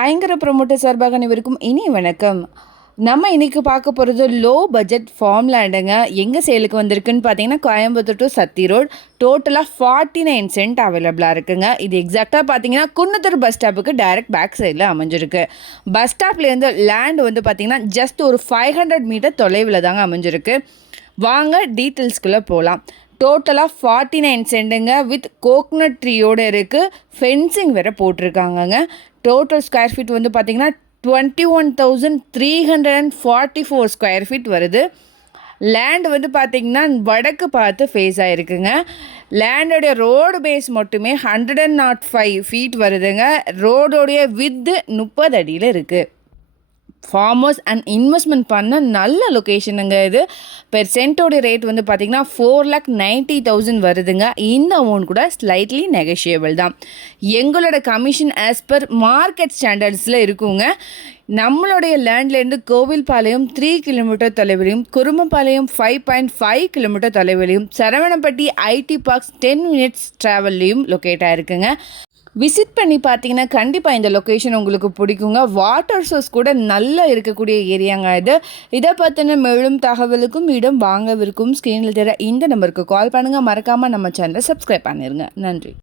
ஐங்கர promoter சார்பாக அனைவருக்கும் இனி வணக்கம். நம்ம இன்னைக்கு பார்க்க போகிறது லோ பட்ஜெட் ஃபார்ம் லேண்டுங்க. எங்கே சேலுக்கு வந்திருக்குன்னு பார்த்தீங்கன்னா கோயம்புத்தூர் டு சத்தி ரோட். டோட்டலாக 49 சென்ட் அவைலபிளாக இருக்குங்க. இது எக்ஸாக்டாக பார்த்தீங்கன்னா குன்னத்தூர் பஸ் ஸ்டாப்புக்கு டைரக்ட் பேக் சைடில் அமைஞ்சிருக்கு. பஸ் ஸ்டாப்லேருந்து லேண்ட் வந்து பார்த்தீங்கன்னா ஜஸ்ட் ஒரு 500 மீட்டர் தொலைவில் தாங்க அமைஞ்சிருக்கு. வாங்க டீட்டெயில்ஸ்குள்ளே போகலாம். டோட்டலாக 49 சென்ட்டுங்க வித் கோக்னட் ட்ரீயோடு இருக்குது. ஃபென்சிங் வேறு போட்டிருக்காங்கங்க. டோட்டல் ஸ்கொயர் ஃபீட் வந்து பார்த்திங்கன்னா 21,344 ஸ்கொயர் ஃபீட் வருது. லேண்ட் வந்து பார்த்திங்கன்னா வடக்கு பார்த்து ஃபேஸ் ஆகிருக்குங்க. லேண்டோடைய ரோடு பேஸ் மட்டுமே 105 ஃபீட் வருதுங்க. ரோடோடைய வித்து 30 அடியில் இருக்குது. ஃபார்மர்ஸ் அண்ட் இன்வெஸ்ட்மெண்ட் பண்ண நல்ல லொக்கேஷனுங்க இது. பெர் சென்ட்டோடைய ரேட் வந்து பார்த்திங்கன்னா 4,90,000 வருதுங்க. இந்த அமௌண்ட் கூட ஸ்லைட்லி நெகோஷியபிள் தான். எங்களோட கமிஷன் ஆஸ் பர் மார்க்கெட் ஸ்டாண்டர்ட்ஸில் இருக்குங்க. நம்மளுடைய லேண்ட்லேருந்து கோவில்பாளையம் 3 கிலோமீட்டர் தொலைவிலையும், குருமபாளையம் 5.5 கிலோமீட்டர் தொலைவிலையும், சரவணப்பட்டி ஐடி பார்க்ஸ் 10 மினிட்ஸ் ட்ராவல்லையும் லொக்கேட் ஆகிருக்குங்க. விசிட் பண்ணி பார்த்தீங்கன்னா கண்டிப்பாக இந்த லொக்கேஷன் உங்களுக்கு பிடிக்குங்க. வாட்டர் சோர்ஸ் கூட நல்லா இருக்கக்கூடிய ஏரியாங்க இது. இதை பற்றின மேலும் தகவலுக்கும் இடம் வாங்கவிருக்கும் ஸ்க்ரீனில் தர இந்த நம்பருக்கு கால் பண்ணுங்கள். மறக்காமல் நம்ம சேனலை சப்ஸ்கிரைப் பண்ணிடுங்க. நன்றி.